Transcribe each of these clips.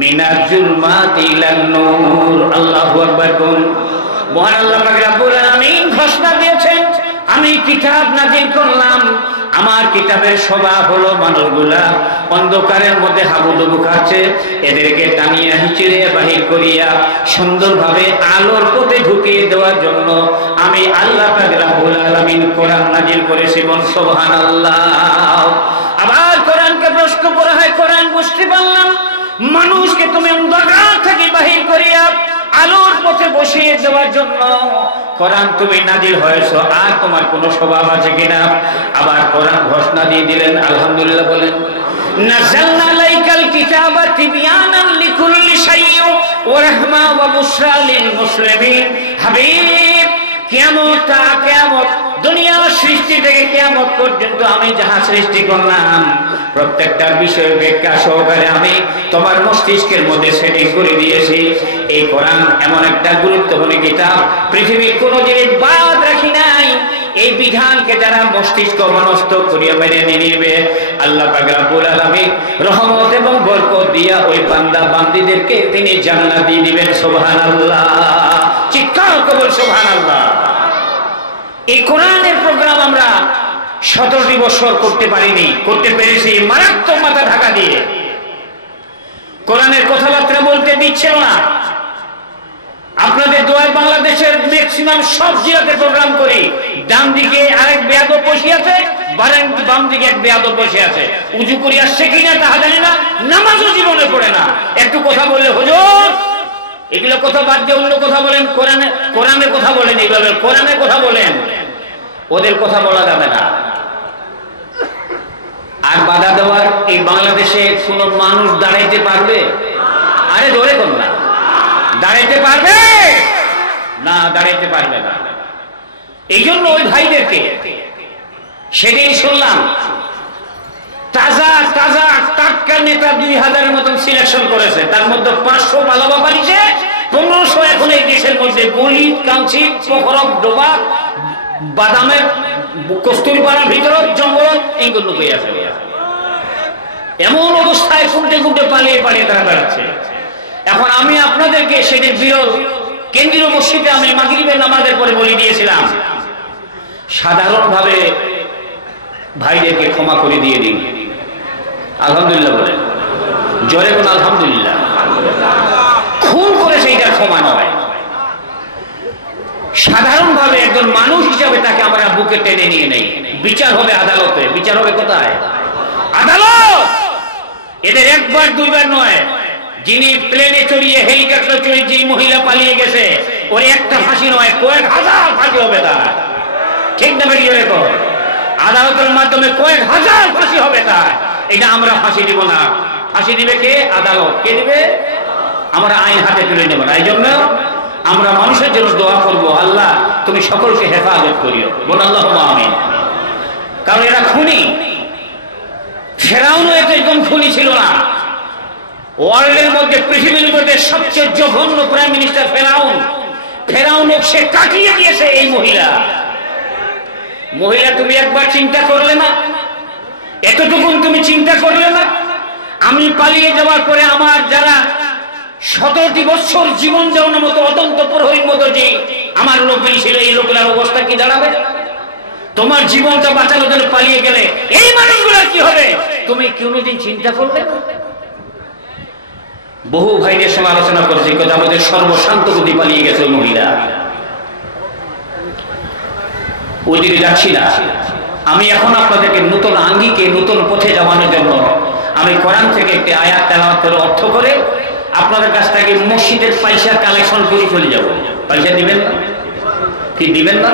মিনাজ জুলমাতি ইলান নূর। আল্লাহু আকবার। মহান আল্লাহ পাক রব্বুল আলামিন ঘোষণা দিয়েছেন, আমি কিতাব নাযিল করলাম, আমার কিতাবের স্বভাব হলো মানুষগুলা অন্ধকারের মধ্যে হাবুডুবু খাচ্ছে, এদেরকে টানিয়া হিচড়ে বাহির করিয়া সুন্দরভাবে আলোর পথে ঢুকিয়ে দেওয়ার জন্য আমি আল্লাহ পাক রব্বুল আলামিন কোরআন নাযিল করেছি। বল সুবহানাল্লাহ। আবার কোরআনকে প্রশ্ন করা হয়, কোরআন বুঝতে পারলাম মানুষকে তুমি অন্ধকার থেকে বাহির করিয়া আলোর পথে বসিয়ে দেওয়ার জন্য কোরআন তুমি নাযিল হয়েছো, আর তোমার কোন স্বভাব আছে কিনা? আবার কোরআন ঘোষণা দিয়ে দিলেন, আলহামদুলিল্লাহ বলেন, নাযালনা আলাইকাল কিতাবা তিবয়ানান লিকুল্লি শাইইন ওয়া রাহমা ওয়া বুশরা লিল মুসলিমিন। হাবিব, কিয়ামত দুনিয়ার সৃষ্টি থেকে কিয়ামত পর্যন্ত আমি যাহা সৃষ্টি করলাম প্রত্যেকটা বিষয় ব্যাখ্যা সহকারে আমি তোমার মস্তিষ্কের মধ্যে সেটিং করে দিয়েছি। এই কোরআন এমন একটা গুরুত্বপূর্ণ কিতাব, পৃথিবীর কোন জিনিস বাদ রাখি নাই। এই বিধানকে যারা মস্তিষ্ক মনস্থ করিয়া মেনে নিবে, আল্লাহ পাক রব্বুল আলামিন রহমত এবং বরকত দিয়া ওই বান্দা বান্দীদেরকে তিনি জান্নাত দিয়ে দিবেন। সুবহানাল্লাহ। চিৎকার করে সুবহানাল্লাহ। এই কোরআনের প্রোগ্রাম আমরা 17টি বছর করতে পারিনি, করতে পেরেছি মারাত্মক মাথা ঢাকা দিয়ে। কোরআনের কথাবার্তা বলতে দিচ্ছিল না। আপনাদের দোয়ায় বাংলাদেশের ম্যাক্সিমাম সব জিয়াতের প্রোগ্রাম করি, ডান দিকে আরেক বেয়াদব বসে আছে, বাম দিকে এক বেয়াদব বসে আছে। উজু করি আসছে কিনা তা জানি না, নামাজও জীবনে পড়ে না। একটু কথা বললে হুজুর এগুলো কথা বাদ দিয়ে অন্য কথা বলেন, কোরআনের কথা বলেন, এইভাবে কোরআনের কথা বলেন, ওদের কথা বলা যাবে না। আর বাধা দেওয়ার এই বাংলাদেশে কোন মানুষ দাঁড়াইতে পারবে? আরে ধরে কোন না, দাঁড়াইতে পারবে না, দাঁড়াইতে পারবে না। এই জন্য ওই ভাইদেরকে সেদিন শুনলাম তাজা তাজা টাটকা নেতা 2000-এর মতন সিলেকশন করেছে, তার মধ্যে 500 পালাবা পালিছে, 1500 এখন এই দেশের মধ্যে গলিত কাঞ্চি পোখরক ডোবা বাদামের কস্তুরপাড়ার ভিতর জঙ্গল এইগুলো হয়ে আছে। এমন অবস্থায় কুটে কুটে পালিয়ে পালিয়ে তারা বেড়াচ্ছে। এখন আমি আপনাদেরকে সেদিন বিরল কেন্দ্রীয় মসজিদে আমি মাগরিবের নামাজের পরে বলে দিয়েছিলাম, সাধারণভাবে ভাইদেরকে ক্ষমা করে দিয়ে দিন। আলহামদুলিল্লাহ বলেন, জোরে বলেন আলহামদুলিল্লাহ। খুন করেছে এটা ক্ষমা নয়, সাধারণভাবে একজন মানুষ হিসাবে তাকে আমরা বুকে টেনে নিয়ে নেই। বিচার হবে আদালতে। বিচার হবে কোথায়? আদালত। এদের একবার দুইবার নয়, যিনি প্লেনে চড়িয়ে হেলিকপ্টার চড়িয়ে যে মহিলা পালিয়ে গেছে ওর একটা ফাঁসি নয়, কয়েক হাজার ফাঁসি হবে তার। ঠিক না বেরিয়ে রেখো, আদালতের মাধ্যমে কয়েক হাজার ফাঁসি হবে তার। এটা আমরা ফাঁসি দিব না। ফাঁসি দিবে কে? আদালত। কে দিবে? আমরা আইন হাতে তুলে নেব না। এই জন্য আমরা মানুষের জন্য দোয়া করব, আল্লাহ তুমি সকলকে হেফাজত করিও। বল আল্লাহুম্মা আমিন। কারণ এরা খুনি। ফেরাউনও এরকম খুনি ছিল না। ওয়ার্ল্ডের মধ্যে, পৃথিবীর মধ্যে সবচেয়ে জঘন্য প্রাইম মিনিস্টার ফেরাউন। ফেরাউন সে কাটিয়ে দিয়েছে এই মহিলা। তুমি একবার চিন্তা করলে না? এতটুকুন তুমি চিন্তা করলে না? আমি পালিয়ে যাওয়ার পরে আমার যারা 17টি বছর জীবন যাওয়ার মতো অত্যন্ত প্রহরীর মতো যে আমার লোকগুলি ছিল, এই লোকের অবস্থা কি দাঁড়াবে? তোমার জীবনটা বাঁচানোর জন্য পালিয়ে গেলে এই মানুষগুলোর কি হবে? তুমি কোনোদিন চিন্তা করলে? বহু ভাইদের সঙ্গে আলোচনা করেছি, কথা আমাদের সর্বশান্ত গতি পালিয়ে গেছে ওই মহিলা। ওইদিকে যাচ্ছি না। আমি এখন আপনাদেরকে নতুন আঙ্গিকে নতুন পথে যাওয়ানোর জন্য আমি কোরআন থেকে একটি আয়াত তেলাওয়াত করে অর্থ করে আপনাদের কাছ থেকে মসজিদের পয়সা কালেকশন করে চলে যাব। পয়সা দিবেন না? কি দিবেন না?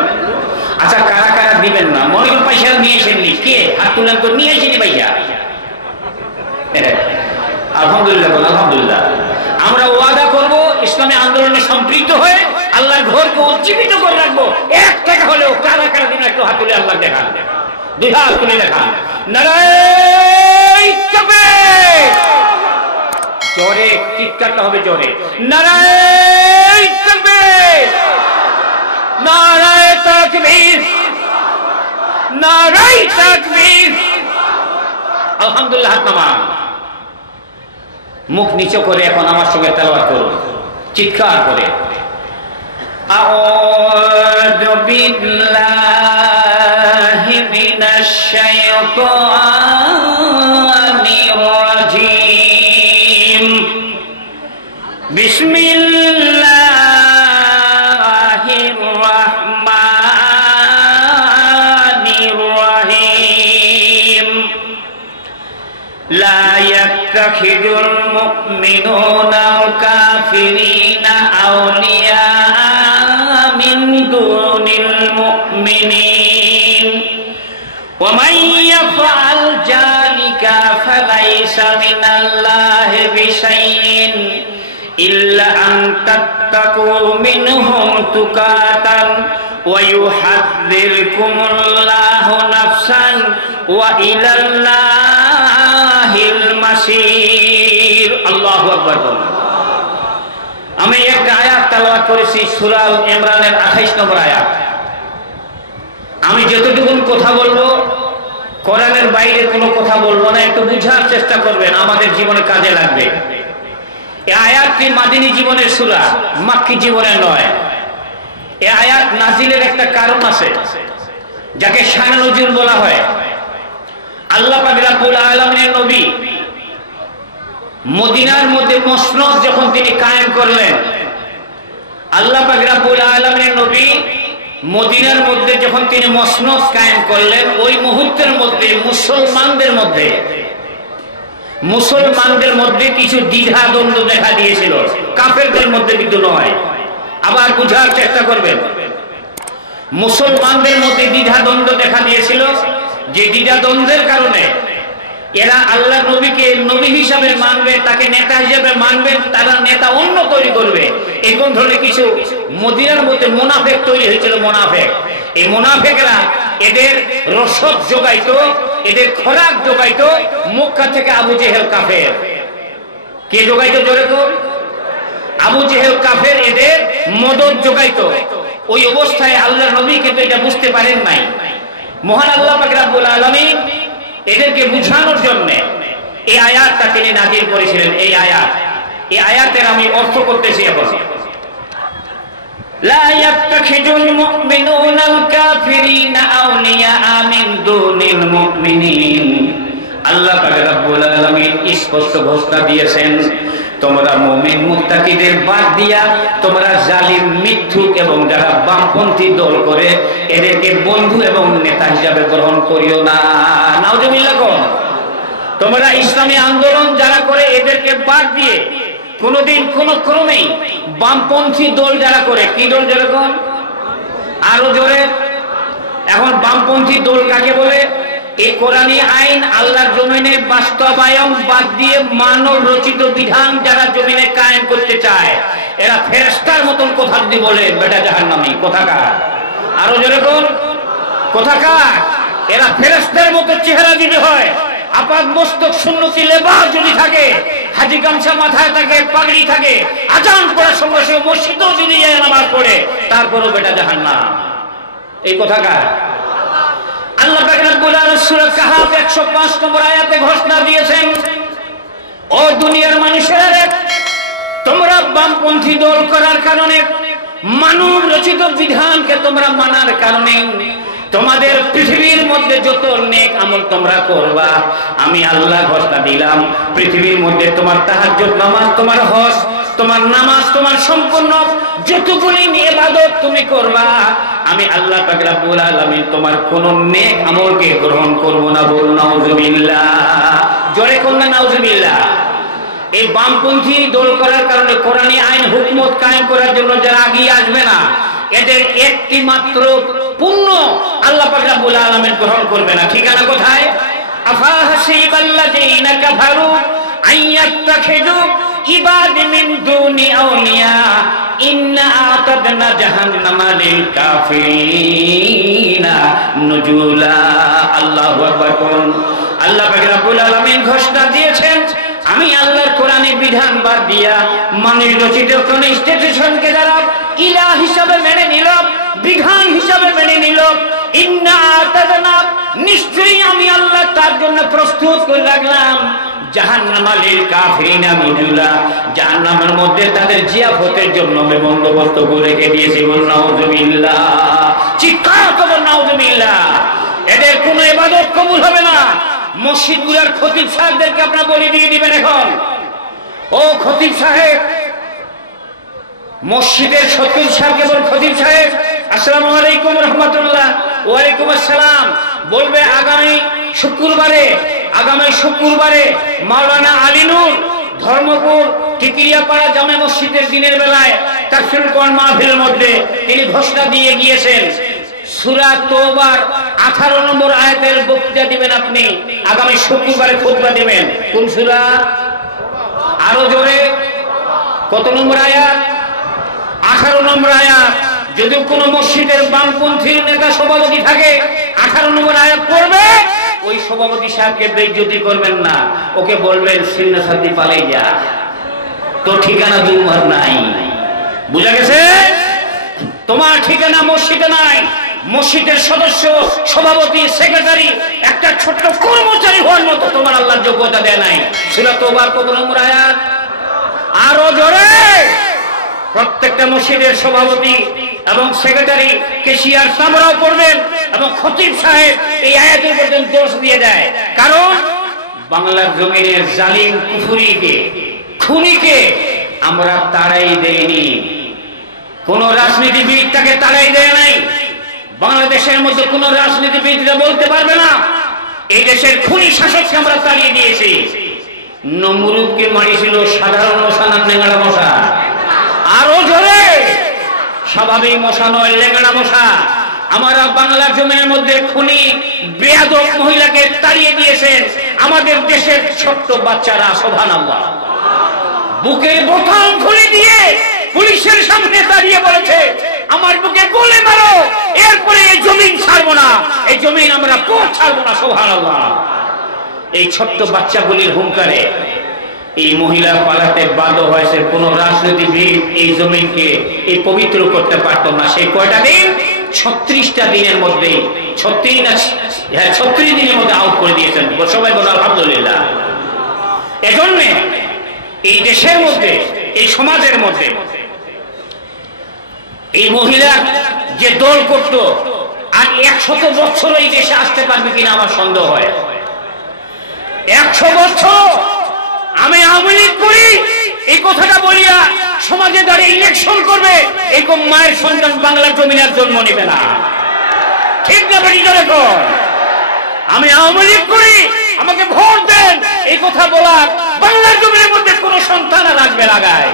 আচ্ছা, কারা কারা দিবেন না? মনে করেন পয়সা নিয়ে এসেননি, কে হাত তুলেন তো? নিয়ে এসেনি পয়সা। আলহামদুলিল্লাহ, আলহামদুলিল্লাহ। আমরা ওয়াদা করব ইসলামী আন্দোলনে সম্পৃক্ত হয়ে আল্লাহর ঘরকে উজ্জীবিত করে রাখবো। 1 টাকা হলেও কারা কারা দিন একটু হাত তুলে আল্লাহ দেখান, 2 হাত তুলে দেখান। নারায়ে তাকবীর। জোরে চিৎকারটা হবে, জোরে নারায়ে তাকবীর, নারায়ে তাকবীর, নারায়ে তাকবীর। আলহামদুলিল্লাহ। হাত নামান। মুখ নিচু করে এখন আমার সঙ্গে তেলাওয়াত করুন চিৎকার করে। আউযু বিল্লাহি মিনাশ শাইতানির রাজীম। বিসমিল্লাহির রাহমানির রাহিম। লা ইয়াত্তাখিযুল মুমিনুনাল কাফিরিনা আউলিয়া মিন দুনিল মুমিনিন ওয়া মান ইয়াফআল যালিকা ফালাইসা মিনাল্লাহি বিশাইইন ইল্লা আন তাত্তাকু মিনহুম তুকাতান ওয়া ইউহাদ্দিরকুমুল্লাহু নাফসান ওয়া ইলাল্লাহিল মাসির। আল্লাহু আকবার। আমি একটা আয়াত তেলাওয়াত করেছি সূরা আল ইমরানের 28 নম্বর আয়াত। আমি যতটুকু কথা বলবো কোরআনের বাইরে কোনো কথা বলবো না, একটু বুঝার চেষ্টা করবেন, আমাদের জীবনে কাজে লাগবে। এই আয়াতটি মাদিনী জীবনের সূরা, মাক্কি জীবনের নয়। এই আয়াত নাজিলের একটা কারণ আছে যাকে শানে নজুল বলা হয়। আল্লাহ পাক রব্বুল আলামিনের নবী মদিনার মধ্যে মসনদ যখন তিনি কায়েম করলেন, আল্লাহ পাক রব্বুল আলামিনের নবী মদিনার মধ্যে যখন তিনি মসনদ কায়েম করলেন, ওই মুহূর্তের মধ্যে মুসলমানদের মধ্যে কিছু দ্বিধা দ্বন্দ্ব দেখা দিয়েছিল, কাফেরদের মধ্যে কিন্তু নয়। আবার বুঝার চেষ্টা করবেন, মুসলমানদের মধ্যে দ্বিধা দ্বন্দ্ব দেখা দিয়েছিল, যে দ্বিধা দ্বন্দ্বের কারণে এরা আল্লাহ নবীকে নবী হিসাবে মানবে, তাকে নেতা হিসাবে মানবে, তারা নেতা অন্য তৈরি করবে, এরকম ধরনের কিছু মদিনার মধ্যে মুনাফেক তৈরি হয়েছিল। মুনাফেক, এই মুনাফেকরা এদের রসদ যোগাইতো, এদের খোরাক যোগাইতো মক্কা থেকে আবু জেহেল কাফের। কে যোগাইতো? জোরে তো আবু জেহেল কাফের এদের মদদ যোগাইতো। ওই অবস্থায় আল্লাহ নবী কিন্তু এটা বুঝতে পারেন নাই। মহান আল্লাহ পাক রব্বুল আলামিন এদেরকে বুঝানোর জন্য এই আয়াতটা তিনি নাযিল করেছিলেন। এই আয়াতের আমি অর্থ করতেছি এখন। লা ইয়াত্তাখিযুল মুমিনুনাল কাফিরিনা আউলিয়া মিন দুনিল মুমিনিন। আল্লাহ পাক রব্বুল আলামিন স্পষ্ট ঘোষণা দিয়েছেন, তোমরা মুমিন মুত্তাকিদের বাদ দিয়া তোমরা জালিম, মিথ্যুক এবং যারা বামপন্থী দল করে এদেরকে বন্ধু এবং নেতা হিসাবে গ্রহণ করিও না। নাউজুবিল্লাহ। তোমরা ইসলামী আন্দোলন যারা করে এদেরকে বাদ দিয়ে কোনোদিন কোন ক্রমেই বামপন্থী দল যারা করে, কি দল যেরকম আরো জোরে, এখন বামপন্থী দল কাকে বলে? এই কোরআনী আইন আল্লাহর জমিনে বাস্তবায়ন বাদ দিয়ে মানব রচিত বিধান যারা জমিনে কায়েম করতে চায়, এরা ফেরেশতার মতন কথা যদি বলে, বেটা জাহান্নামী। কোথাকার? আরো যেরকম কোথাকার? এরা ফেরেশতার মতো চেহারা যদি হয়, আপাত মস্তক সুন্নতি লেবাস যদি থাকে, হাজি গামছা মাথায় থাকে, পাগড়ি থাকে, আজান পড়ার সঙ্গে সঙ্গে মসজিদেও যদি যায় নামাজ পড়ে, তারপরও বেটা জাহান্নাম। এই কোথাকার? আল্লাহ পাক রব্বুল আলামিন সূরা কাহাফ 105 নম্বর আয়াতে ঘোষণা দিয়েছেন, ও দুনিয়ার মানুষেরা, তোমরা বামপন্থী দল করার কারণে, মানব রচিত বিধানকে তোমরা মানার কারণে তোমাদের পৃথিবীর মধ্যে যত নেক আমল তোমরা করবা, আমি আল্লাহ ঘোষণা দিলাম, পৃথিবীর মধ্যে তোমার তাহাজ্জুদ নামাজ, তোমার হজ, তোমার নামাজ, তোমার সম্পূর্ণ যতগুলি ইবাদত তুমি করবা, আমি আল্লাহ পাক রব্বুল আলামিন তোমার কোন নেক আমলকে গ্রহণ করব না। বল নাউজুবিল্লাহ। জোরে কোন নাউজুবিল্লাহ। এই বামপন্থী দল করার কারণে কোরআনী আইন হুকুমত কায়েম করার জন্য যারা এগিয়ে আসবে না, এদের একটি মাত্র পুণ্য আল্লাহ পাক রব্বুল আলামিন গ্রহণ করবে না। ঠিকানা কোথায়? আফা হাসিবাল্লাযীনা কাফারু আইয়াত্তাখিযু ইবাদি মিন দুনি আউলিয়া ইন্না আতাদনা জাহান্নামা লিল কাফিরিনা নুজুলা। আল্লাহু আকবার। আল্লাহ পাক রব্বুল আলামিন ঘোষণা দিয়েছেন, আমি আল্লাহর কোরআনী বিধান বাদ দিয়া মানুষ রচিত কোন ইনস্টিটিউশনকে যারা ইলাহ হিসাবে মেনে নিল, বিধান হিসাবে মেনে নিল, ইন্না আতাদনা, নিশ্চয়ই আমি আল্লাহ তার জন্য প্রস্তুত করে রাখলাম জাহান্নামা লিল কাফিরিনা নুজুলা, জাহান্নামের মধ্যে তাদের জিয়াফতের জন্য আমি বন্দোবস্ত করে রেখে দিয়েছি। নাউযুবিল্লাহ, চিৎকার করো নাউযুবিল্লাহ। এদের কোনো ইবাদত কবুল হবে না। মসজিদগুলোর খতিব সাহেবদেরকে আপনারা বলে দিয়ে দিবেন এখন, ও খতিব সাহেব, মসজিদের খতিব সাহেবকে বল, খতিব সাহেব আসসালামু আলাইকুম রাহমাতুল্লাহ। ওয়ালাইকুম আসসালাম। বলবে আগামী শুক্রবারে মাওলানা আলী নূর ধর্মপুর টিকিরিয়াপাড়া জামে মসজিদের দিনের বেলায় তাফসীরুল কোরআন মাহফিলের মধ্যে তিনি ঘোষণা দিয়ে গিয়েছেন, সূরা তওবার 18 নম্বর আয়াতের বক্তৃতা দিবেন আপনি, আগামী শুক্রবারে খুতবা দিবেন। কোন সূরা? আরো জোরে, কত নম্বর আয়াত? 18 নম্বর আয়াত। যদি কোনো মসজিদের বামপন্থী নেতা সভাপতি থাকে 18 নম্বর আয়াত পড়বে, ওই সভাপতি সাহেবকে বেইজ্জতি করবেন না, ওকে বলবেন সিন্না সাথী পালাই যা, তো ঠিকানা দুমার নাই। বুঝা গেছে? তোমার ঠিকানা মসজিদে নাই। মসজিদের সদস্য, সভাপতি, সেক্রেটারি, একটা ছোট্ট কর্মচারী হওয়ার মতো তোমার আল্লাহর যোগ্যতা দেয় নাই। সূরা তওবার কত নম্বর আয়াত? আরো জোরে। প্রত্যেকটা মসজিদের সভাপতি এবং সেক্রেটারি, কেশিয়ার সামরাও পড়বেন এবং খতিব সাহেব এই আয়াতের পর্যন্ত দোষ দিয়ে দেয়। কারণ বাংলার জমিনের জালিম কুফরিকে, খুনিকে আমরা তাড়াই দেইনি, কোন রাজনীতিবিদ তাকে তাড়াই দেয় নাই। বাংলাদেশের মধ্যে কোন রাজনীতিবিদরা বলতে পারবে না এই দেশের খুনি শাসককে আমরা তাড়িয়ে দিয়েছি। নমরুদকে মারিছিল সাধারণ মশা না নেংড়া মশা? আরো জোরে। স্বাভাবিক মশা নয়, লেঙ্গড়া মশা। আমরা বাংলার জমির মধ্যে খুনি বেয়াদব মহিলাকে তাড়িয়ে দিয়েছেন আমাদের দেশের ছোট্ট বাচ্চারা। সুবহানাল্লাহ। বুকে বোতাম খুলে দিয়ে পুলিশের সামনে দাঁড়িয়ে বলেছে, আমার বুকে গুলি মারো, এরপরে এই জমিন ছাড়বো না, এই জমিন আমরা কোন ছাড়বো না। সুবহানাল্লাহ। এই ছোট্ট বাচ্চাগুলির হুঙ্কারে এই মহিলা পালাতে বাধ্য হয়েছে। কোন রাজনীতিবিদ এই জমিনকে এই পবিত্র করতে পারত না। সেই কয়টা দিন? 36টা দিনের মধ্যে, 36 দিনের মধ্যে আউট করে দিয়েছেন। সবাই বলো আলহামদুলিল্লাহ। এজন্য এই দেশের মধ্যে, এই সমাজের মধ্যে এই মহিলা যে দল করত, আর 100 বছর এই দেশে আসতে পারবে কিনা আমার সন্দেহ হয়। 100 বছর আমি আওয়ামী লীগ করি এই কথাটা বলিয়া সমাজে দাঁড়িয়ে ইলেকশন করবে, এরকম মায়ের সন্তান বাংলার জমিনের জন্ম নেবে না। ঠিক না বেটি? যখন আমি আওয়ামী লীগ করি আমাকে ভোট দেন এই কথা বলা বাংলার জমিনের মধ্যে কোন সন্তান আর আসবে লাগায়।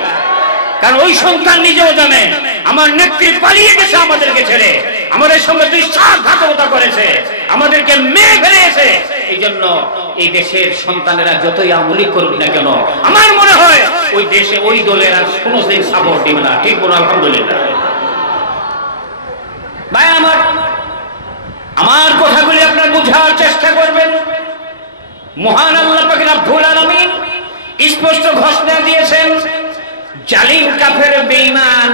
কারণ ওই সন্তান নিজেও জানে আমার নেত্রী পালিয়ে গেছে আমাদেরকে ছেড়ে, আমাদের সঙ্গে বিশ্বাসঘাতকতা করেছে, আমাদেরকে মেরে ফেলেছে। এই জন্য এই দেশের সন্তানেরা যতই আওয়ামী লীগ করুক না কেন, আমার মনে হয় ওই দেশে ওই দলের আর কোনোদিন সাপোর্ট দিবে না। ঠিক বলো আলহামদুলিল্লাহ। ভাই আমার কথাগুলি আপনারা বুঝার চেষ্টা করবেন। মহান আল্লাহ পাক রব্বুল আলামিন স্পষ্ট ঘোষণা দিয়েছেন, জালিম কাফের বেঈমান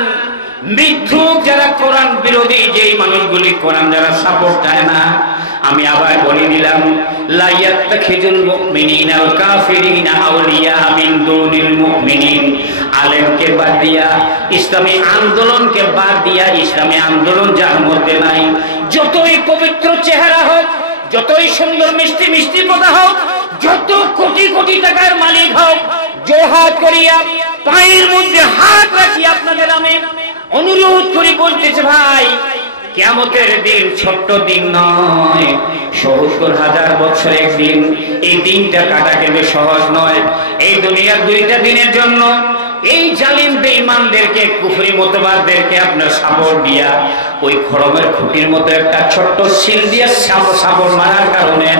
মিথ্যুক যারা কোরআন বিরোধী যেই মানুষগুলি কোরআন যারা সাপোর্ট দেয় না, আমি আবার বলে দিলাম, লা ইয়াত্তাখিযুল মুমিনুনাল কাফিরিনা আউলিয়া মিন দুনিল মুমিনিন। আলেমকে বাদ দিয়া, ইসলামী আন্দোলনকে বাদ দিয়া, ইসলামী আন্দোলন যার মধ্যে নাই, যতই পবিত্র চেহারা হোক, যতই সুন্দর মিষ্টি মিষ্টি কথা হোক, যত কোটি কোটি টাকার মালিক হোক, জোহাদ করিয়া পায়ের মধ্যে হাত রাখি আপনাদের আমি অনুরোধ করি বলতেছে, ভাই কিয়ামতের দিন ছোট্ট দিন নয়, ৭০,০০০ বছরের দিন। এই দিনটা কাটা কেবে সহজ নয়। এই দুনিয়ার 2টা দিনের জন্য এই জালিম বেঈমানদেরকে, কুফরি মতবাদদেরকে আপনার সাপোর্ট দিয়া, ওই খড়মের খুঁটির মতো একটা ছোট্ট সিল দিয়ে সাপোর্ট মারার কারণে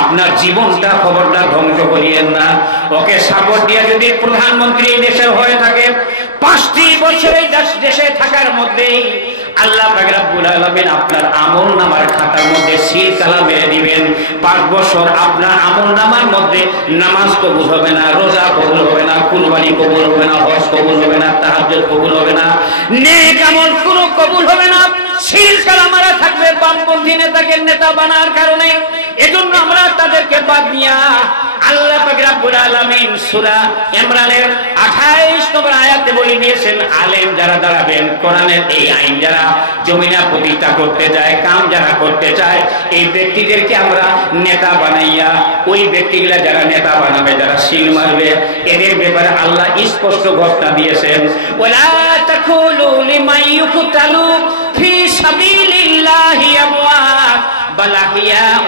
আপনার জীবনটা খবরটা ধ্বংস করিয়েন না। ওকে সাপোর্ট দিয়া যদি প্রধানমন্ত্রী এই দেশের হয়ে থাকে, 5টি বছর এই দেশে থাকার মধ্যেই আল্লাহ পাক রব্বুল আলামিন আপনার আমলনামার খাতার মধ্যে সিল কালা মেরে দিবেন। 5 বছর আপনার আমলনামার মধ্যে নামাজ কবুল হবে না, রোজা কবুল হবে না, কুরবানি কবুল হবে না, হজ কবুল হবে না, তাহাজ্জুদ কবুল হবে না, নেক আমল কোনো কবুল হবে না। সিল কালা মারা থাকবে বামপন্থী নেতাকে নেতা বানার কারণে। এজন্য আমরা তাদেরকে বাদ দিয়া আল্লাহ পাক রব্বুল আলামিন সূরা ইমরানের 28 নম্বর আয়াতে বলে দিয়েছেন, আলেম যারা দাঁড়াবেন, কোরআনের এই আইন যারা জমিনে প্রতিষ্ঠা করতে যায়, কাম যারা করতে চায়, এই ব্যক্তিদেরকে আমরা নেতা বানাইয়া, ওই ব্যক্তিগুলা যারা নেতা বানাবে, যারা শিল মারবে, এদের ব্যাপারে আল্লাহ স্পষ্ট ঘোষণা দিয়েছেন, ওয়ালা তাকুলু লিমান ইউকতালু ফি সাবিলিল্লাহি আমওয়াত বাল আহইয়াউ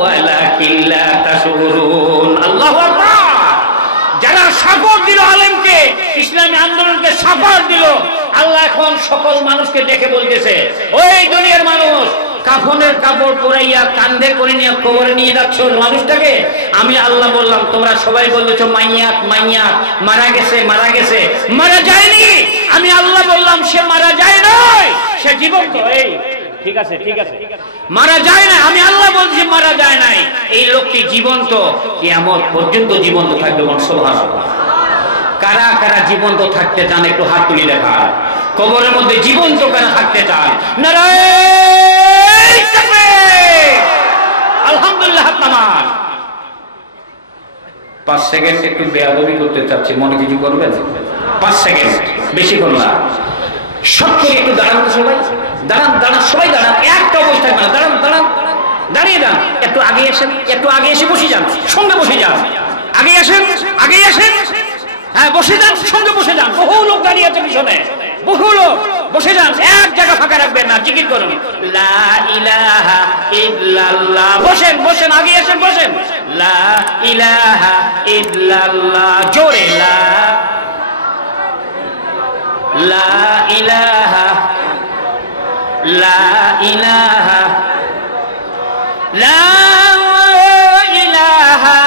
ওয়ালাকিন লা তাশউরুন। আল্লাহু আকবার। যারা সাপোর্ট দিল আলেমকে, ইসলামী আন্দোলনকে সাপোর্ট দিল, আল্লাহ এখন সকল মানুষকে দেখে বলতেছে, ওই দুনিয়ার মানুষ, কাফনের কাপড় পরাইয়া কান্ধে করে নিয়ে কবরে নিয়ে যাচ্ছ মানুষটাকে, আমি আল্লাহ বললাম তোমরা সবাই বলতেছো মাইয়াত মাইয়াত, মারা গেছে মারা গেছে, মারা যায়নি। আমি আল্লাহ বললাম সে মারা যায় নয়, সে জীবন্ত। এই ঠিক আছে ঠিক আছে, মারা যায় না, আমি আল্লাহ বলছি মারা যায় নাই, এই লোকটি জীবন্ত, কিয়ামত পর্যন্ত জীবন্ত থাকবে। সুবহানাল্লাহ। কারা কারা জীবন্ত থাকতে চান একটু হাত তুলে দেখা। কবরের মধ্যে জীবন্ত কারা থাকতে চান? নারায়ে তাকবীর, আলহামদুলিল্লাহ। হাত নামান। 5 সেকেন্ড একটু বেয়াদবি করতে চাচ্ছি, মনে কিছু করবেন? 5 সেকেন্ড, বেশি করুন না। সব করে একটু দাঁড়ান তো সবাই, দাঁড়ান দাঁড়ান সবাই দাঁড়ান, একটা অবস্থায় না, দাঁড়ান দাঁড়ান, দাঁড়িয়ে যান, একটু আগে এসেন, একটু আগে এসে বসে যান, সঙ্গে বসে যান, আগে আসেন, আগে আসেন, হ্যাঁ বসে যান, সঙ্গে বসে যান। বহু লোক দাঁড়িয়ে আছে পিছনে, বহু লোক, বসে যান, এক জায়গা ফাঁকা রাখবেন না, জিকির করুন লা ইলাহা ইল্লাল্লাহ। বসেন বসেন, আগে এসেন, বসেন। লা ইলাহা ইল্লাল্লাহ, জোরে লা ইলাহা লা ইলাহা লা ইলাহা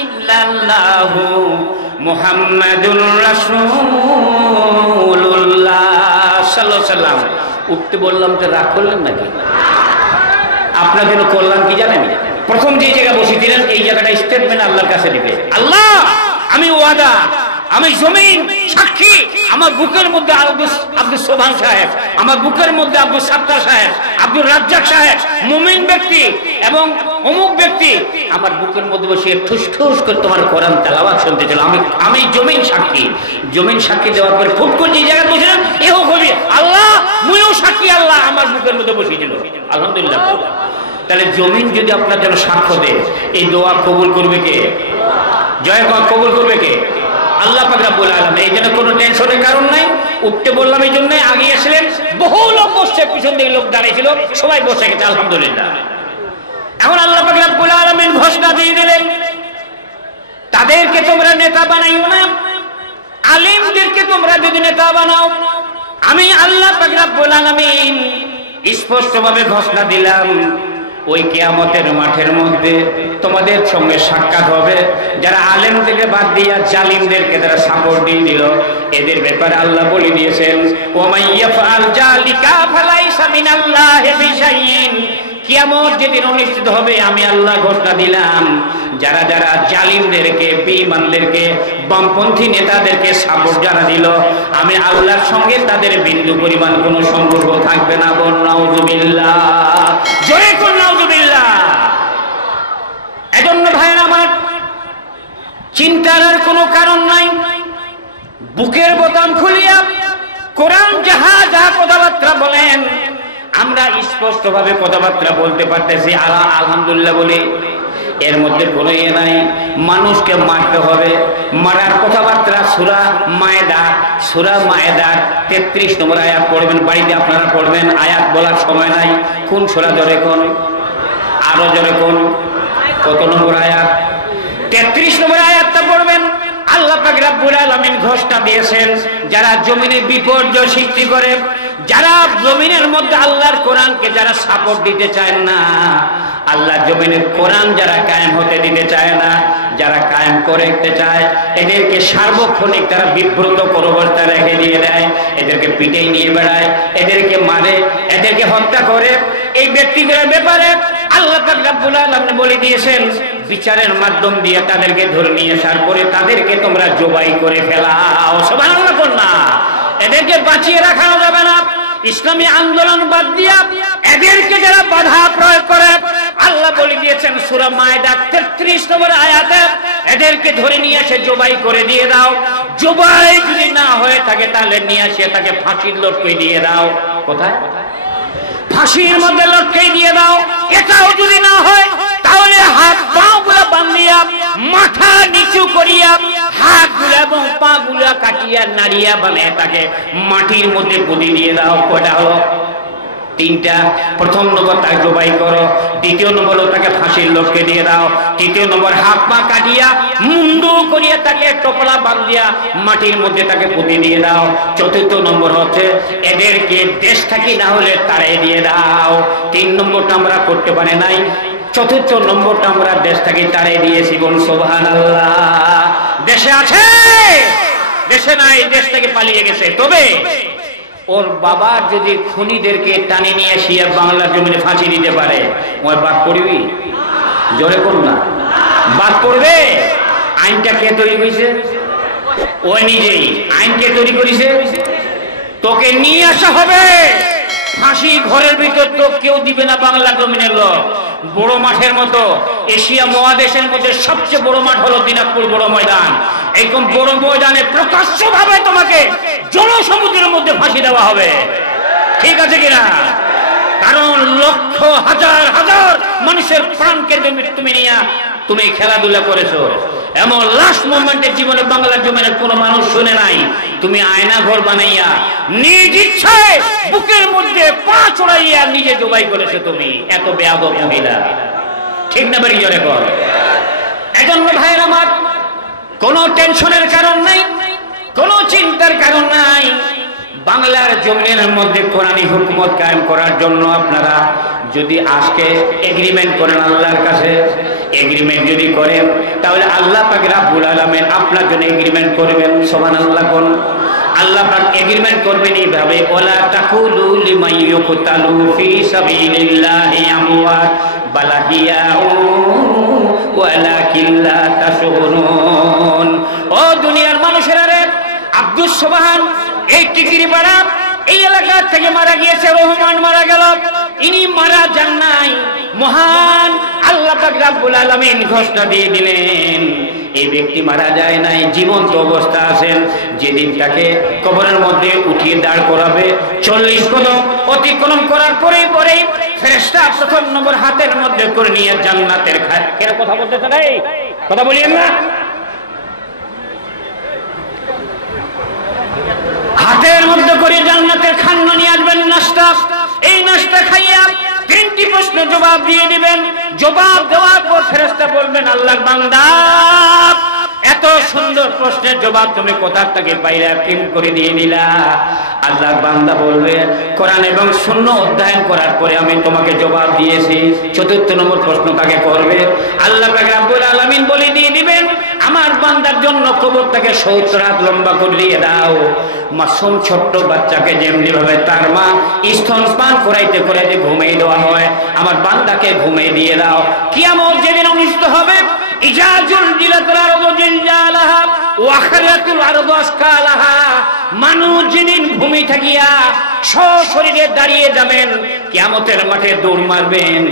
ইল্লাল্লাহু মুহাম্মাদুর রাসূলুল্লাহ সাল্লাল্লাহু আলাইহি সাল্লাম। উঠতে বললাম তো রাগ করলেন নাকি? আপনার জন্য করলাম কি জানেন? প্রথম যে জায়গা বসিয়েছিলেন এই জায়গাটা স্টেটমেন্ট আল্লাহর কাছে দিবে, আল্লাহ আমি ওয়াদা, আমি জমিন সাক্ষী, আমার বুকের মধ্যে আব্দুল সোবহান সাহেব, আমার বুকের মধ্যে আব্দুল সাত্তার সাহেব, আব্দুল রাজ্জাক সাহেব, মুমিন ব্যক্তি এবং অমুক ব্যক্তি আমার বুকের মধ্যে বসে ঠুস ঠুস করে তোমার কোরআন তেলাওয়াত শুনতেছিল। আমি জমিন সাক্ষী। জমিন সাক্ষী দেওয়ার পরে ফুট করে যে জায়গায় বসেছিলাম এও কবি আল্লাহ, মুইও সাক্ষী, আল্লাহ আমার বুকের মধ্যে বসিয়েছিল। আলহামদুলিল্লাহ। তাহলে জমিন যদি আপনার জন্য সাক্ষ্য দেয়, এই দোয়া কবুল করবে কে? জয় কবুল করবে কে? আল্লাহ পাক রব্বুল আলামিন। এই জন্য কোনো টেনশনের কারণ নাই। উঠতে বললাম এই জন্য, আগে আসলেন, বহু লোক বসছে, পিছন দিকে লোক দাঁড়িয়েছিল, সবাই বসে গেছে, আলহামদুলিল্লাহ। এখন আল্লাহ পাক রব্বুল আলামিন ঘোষণা দিয়ে দিলেন, তাদেরকে তোমরা নেতা বানাইও না, আলেমদেরকে তোমরা যদি নেতা বানাও, আমি আল্লাহ পাক রব্বুল আলামিন স্পষ্টভাবে ঘোষণা দিলাম, ওই কিয়ামতের মাঠের মধ্যে তোমাদের সঙ্গে সাক্ষাৎ হবে। যারা আলেমদেরকে বাদ দিয়া জালিমদেরকে যারা সাপোর্ট দিয়ে দিল, এদের ব্যাপারে আল্লাহ বলে দিয়েছেন, ওমাই ইয়াফআল যালিকা ফালাইসা মিনাল্লাহি বিশাইইন। কিয়ামত যেদিন অনুষ্ঠিত হবে, আমি আল্লাহ ঘোষণা দিলাম, যারা যারা জালিমদেরকে, বেঈমানদেরকে, বামপন্থী নেতাদেরকে সাপোর্ট যারা দিল, আমি আল্লাহর সঙ্গে তাদের বিন্দু পরিমাণ কোনো সম্পর্ক থাকবে না। বল নাউযুবিল্লাহ, জোরে বল নাউযুবিল্লাহ। এজন্য ভাইরা আমার, চিন্তার আর কোনো কারণ নাই। বুকের বোতাম খুলিয়া কোরআন যাহা যাহা কথাবার্তা বলেন, আমরা স্পষ্ট ভাবে কথাবার্তা বলতে পারতেছি, আলহামদুলিল্লাহ বলি। এর মধ্যে কোনো ইয়ে নাই, মানুষকে মারতে হবে, মারার কথাবার্তা সূরা মায়েদার 33 নম্বর আয়াত পড়বেন, বাড়িতে আপনারা পড়বেন, আয়াত বলার সময় নাই। কোন সূরা? জোরে কোন, আরো জোরে কোন, কত নম্বর আয়াত? 33 নম্বর আয়াতটা পড়বেন। আল্লাহ পাক রব্বুল আলামিন ঘোষণা দিয়েছেন, যারা জমিনে বিপর্যয় সৃষ্টি করে, যারা জমিনের মধ্যে আল্লাহর কোরআনকে যারা সাপোর্ট দিতে চায় না, আল্লাহর জমিনের কোরআন যারা কায়েম হতে দিতে চায় না, যারা কায়েম করতে চায়, এদেরকে সার্বক্ষণিক তারা বিব্রত অবস্থা রেখে দিয়ে দেয়, এদেরকে পিটাই নিয়ে বেড়ায়, এদেরকে মারে, এদেরকে হত্যা করে। এই ব্যক্তিদের ব্যাপারে আল্লাহ পাক রব্বুল আলামিন বলে দিয়েছেন, বিচারের মাধ্যম দিয়ে তাদেরকে ধরে নিয়ে আসার পরে তাদেরকে তোমরা জবাই করে ফেলাও। সুবহানাল্লাহ। না, এদেরকে বাঁচিয়ে রাখা যাবে না, ইসলামী আন্দোলন বাদ দিয়া এদেরকে যারা বাধা প্রয়োগ করে, আল্লাহ বলে দিয়েছেন সূরা মায়েদা 33 নম্বর আয়াতে, এদেরকে ধরে নিয়ে এসে জবাই করে দিয়ে দাও। জবাই যদি না হয়ে থাকে তাহলে নিয়ে এসে তাকে ফাঁসির লটকে দিয়ে দাও। কোথায়? ফাঁসির মধ্যে লটকে দিয়ে দাও। এটাও যদি না হয় তাহলে হাত পা গুলা বান্ধিয়া মাথা নিচু করিয়া হাত গুলা এবং পা গুলা কাটিয়া নাড়িয়া বানিয়ে তাকে মাটির মধ্যে পুঁতে দিয়ে দাও। কয়টা হলো? 3টা। প্রথম নম্বর তাকে জবাই করো, দ্বিতীয় নম্বর তাকে ফাঁসির লটকে দিয়ে দাও, তৃতীয় নম্বর হাত পা কাটিয়া মুন্ডু করিয়া তাকে টোপলা বাঁধিয়া মাটির মধ্যে তাকে পুঁতে দিয়ে দাও, চতুর্থ নম্বর হচ্ছে এদেরকে দেশ থাকি না হলে তাড়িয়ে দিয়ে দাও। 3 নম্বরটা আমরা করতে পারি নাই, চতুর্থ নম্বরটা আমরা দেশ থেকে তাড়িয়ে দিয়েছি। বল সুবহানাল্লাহ। দেশে আছে? দেশে নাই, দেশ থেকে পালিয়ে গেছে। তবে ওর বাবা যদি খুনিদেরকে টানে নিয়ে এসে বাংলার জমিনে ফাঁসি দিতে পারে, ওই বাদ পড়বি? জোরে কোন না, বাদ পড়বে? আইনটা কে তৈরি করেছে? ওই নিজেই। আইনকে তৈরি করেছে? তোকে নিয়ে আসা হবে। ফাঁসি ঘরের ভিতর তো কেউ দিবে না বাংলা জমিনের লোক। বড় মাঠের মতো এশিয়া মহাদেশের মধ্যে সবচেয়ে বড় মাঠ হলো দিনাজপুর বড় ময়দান। এরকম বড় ময়দানে প্রকাশ্য ভাবে তোমাকে জনসমুদ্রের মধ্যে ফাঁসি দেওয়া হবে। ঠিক আছে কিনা? কারণ লক্ষ হাজার হাজার মানুষের প্রাণকে তুমি নিয়ে তুমি খেলাধুলা করেছো। এমন লাস্ট মোমেন্টে জীবনে বাংলার জমিনের কোন মানুষ শুনে নাই। তুমি আয়না ঘর বানাইয়া নিজ ইচ্ছায় বুকের মধ্যে পা চড়াইয়া নিজে জবাই করেছো। তুমি এত বেয়াদব মহিলা। ঠিক না বাড়ি জোরে কর। এজন্য ভাইয়ের আমার, কোন টেনশনের কারণ নাই, কোন চিন্তার কারণ নাই। বাংলার জমিনের মধ্যে কোরআনী হুকুমত কায়েম করার জন্য আপনারা যদি আজকে এগ্রিমেন্ট করেন আল্লাহর কাছে, এগ্রিমেন্ট যদি করেন তাহলে আল্লাহ পাক রব্বুল আলামিন আপনার জন্য এগ্রিমেন্ট করবেন। সুবহানাল্লাহ কোন আল্লাহ পাক এগ্রিমেন্ট করবেন এইভাবে, ওয়ালা তাকুলু লিমান ইউকতালু ফি সাবিলিল্লাহি আমওয়াত বাল আহইয়াউ ওয়ালাকিন লা তাশউরুন। ও দুনিয়ার মানুষেরা রে, আব্দুস সুবহান এই টিকিরিপাড়া এই এলাকা থেকে মারা গিয়েছে, রহমান মারা গেল, ইনি মারা যান নাই। মহান আল্লাহ পাক রব্বুল আলামিন ঘোষণা দিয়ে দিলেন এই ব্যক্তি মারা যায় নাই, জীবন্ত অবস্থা আছেন। যেদিন তাকে কবরের মধ্যে উঠিয়ে দাঁড় করাবে, 40 কদম অতিক্রম করার পরেই ফেরেশতা প্রথম নম্বর হাতের মধ্যে করে নিয়ে জান্নাতের কেন কথা বলতেছে না? এই কথা বলিয়েন না। হাতের মধ্যে করে জান্নাতের খান্ন নিয়ে আসবেন, নাস্তা। এই নাস্তা খাইয়া 3টি প্রশ্ন জবাব দিয়ে দিবেন। জবাব দেওয়ার পর ফেরেশতা বলবেন, আল্লাহর বান্দা এত সুন্দর প্রশ্নের জবাব তুমি কোথা থেকে পাইলা, কেন করে দিয়ে দিলা? আল্লাহর বান্দা বলবে, কোরআন এবং সুন্নাহ অধ্যয়ন করার পরে আমি তোমাকে জবাব দিয়েছি। 4র্থ নম্বর প্রশ্ন তাকে করবে, আল্লাহ পাক রব্বুল আলামিন বলে দিয়ে দিবেন, আমার বান্দার জন্য কবরটাকে 70 হাত লম্বা করে দিয়ে দাও। মাসুম ছোট্ট বাচ্চাকে যেমনি ভাবে তার মা স্তনপান করাইতে করাইতে ঘুমিয়ে দেওয়া হয়, আমার বান্দাকে ঘুমিয়ে দিয়ে দাও। কিয়ামত যেদিন অনুষ্ঠিত হবে, ইজাজুল জিলাতুল আরদু জিলজালাহা ওয়া আখরাতুল আরদু আসকালাহা, মানুষ যেদিন ভূমি থাকিয়া সশরীরে দাঁড়িয়ে যাবেন, কিয়ামতের মাঠে দৌড় মারবেন,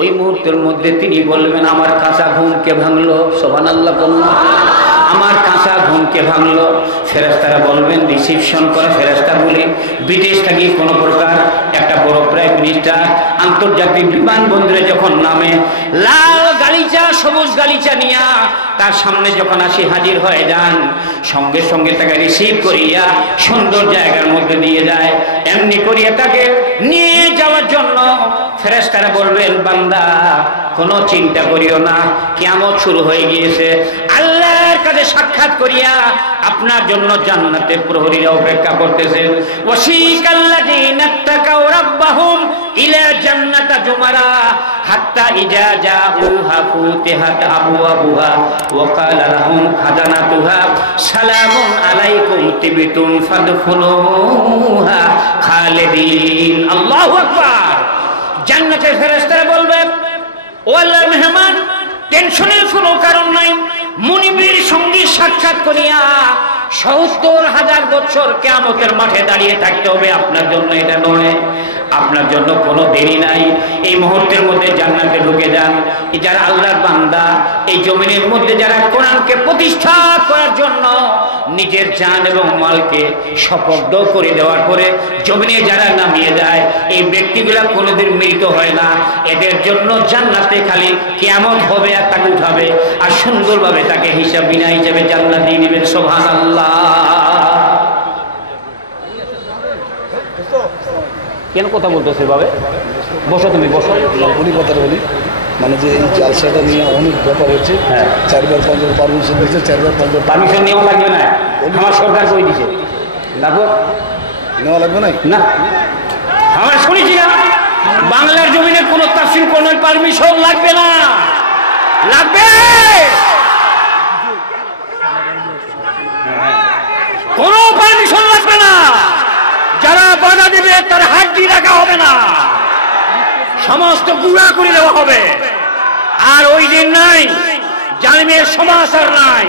ওই মুহূর্তের মধ্যে তিনি বলবেন, আমার কাঁচা ঘুমকে ভাঙলো। সুবহানাল্লাহ বলুন। আমার কাঁচা ঘুমকে ভাঙলো। ফেরেশতারা বলবেন, রিসিপশন করা ফেরেশতা বলে বিদেশ থেকে কোনো প্রকার একটা বড় প্রাইম মিনিস্টার আন্তর্জাতিক বিমানবন্দরে যখন নামে, লাল গালিচা সবুজ গালিচা নিয়া তার সামনে যখন আসি হাজির হয়ে যান, সঙ্গে সঙ্গে তাকে রিসিভ করিয়া সুন্দর জায়গার মধ্যে দিয়ে যায়। এমনি করিয়া তাকে নিয়ে যাওয়ার জন্য ফেরেশতারা বলবেন, বান্দা কোনো চিন্তা করিও না, কিয়ামত শুরু হয়ে গিয়েছে। আল্লাহর কাছে সাক্ষাৎ করিয়া আপনার জন্য জান্নাতে প্রহরীরা অপেক্ষা করতেছে। ওয়াসিকাল্লাযীনা তাকাউ রাব্বাহুম ইলা জান্নাতি জুমারা হাত্তা ইজা জাউহা ফুতিহাত আবওয়াবুহা ওয়া ক্বালা লাহুম খাজানাতুহা সালামুন আলাইকুম তিবতুম ফাদখুলুহা খালিদিন। আল্লাহু আকবার। জান্নাতের ফেরেশতারা বলবে, ও আল্লাহর মেহমান, টেনশনের কোনো কারণ নাই, মুনিবের সঙ্গে সাক্ষাৎ করিয়া 70,000 বছর কিয়ামতের মাঠে দাঁড়িয়ে থাকতে হবে আপনার জন্য, এটা নয়। আপনার জন্য কোনো দেরি নাই। এই মুহূর্তের মধ্যে জান্নাতে ঢুকে যান। যারা আল্লাহর বান্দা, এই জমিনের মধ্যে যারা কোরআনকে প্রতিষ্ঠা করার জন্য নিজের জান এবং মালকে শপথ করে দেওয়ার পরে জমিনে যারা নামিয়ে যায়, এই ব্যক্তিগুলা কোনোদিন মৃত হয় না। এদের জন্য জান্নাতে খালি কিয়ামত হবে আর তাকে উঠাবে, আর সুন্দরভাবে তাকে হিসাব বিনা হিসাবে জান্নাতে নেবেন। সুবহানাল্লাহ। কেন কথা বলতেছে ভাবে? বসো, তুমি বসো। উনি কথাটা বলি, মানে যে এই জালসাটা নিয়ে অনেক ব্যাপার হচ্ছে। হ্যাঁ, 4বার 5বার পারমিশন দিয়েছে, 4বার 5বার পারমিশন নেওয়া লাগবে না, আমার সরকার করে দিছে। তারপর নেওয়া লাগবে না। না, আমরা শুনেছি না বাংলার জমিনে কোনো তাফসীর কোরআনের পারমিশন লাগবে না। লাগবে কোনো পারমিশন লাগবে না। যারা বাধা দেবে তার হাড্ডি রাখা হবে না, সমস্ত গুঁড়া করে দেওয়া হবে। আর ওই দিন নাই, জালিমের সমাজ আর নাই।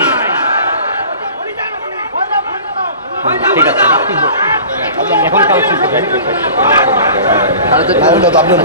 ঠিক আছে, এখন কাল আপনার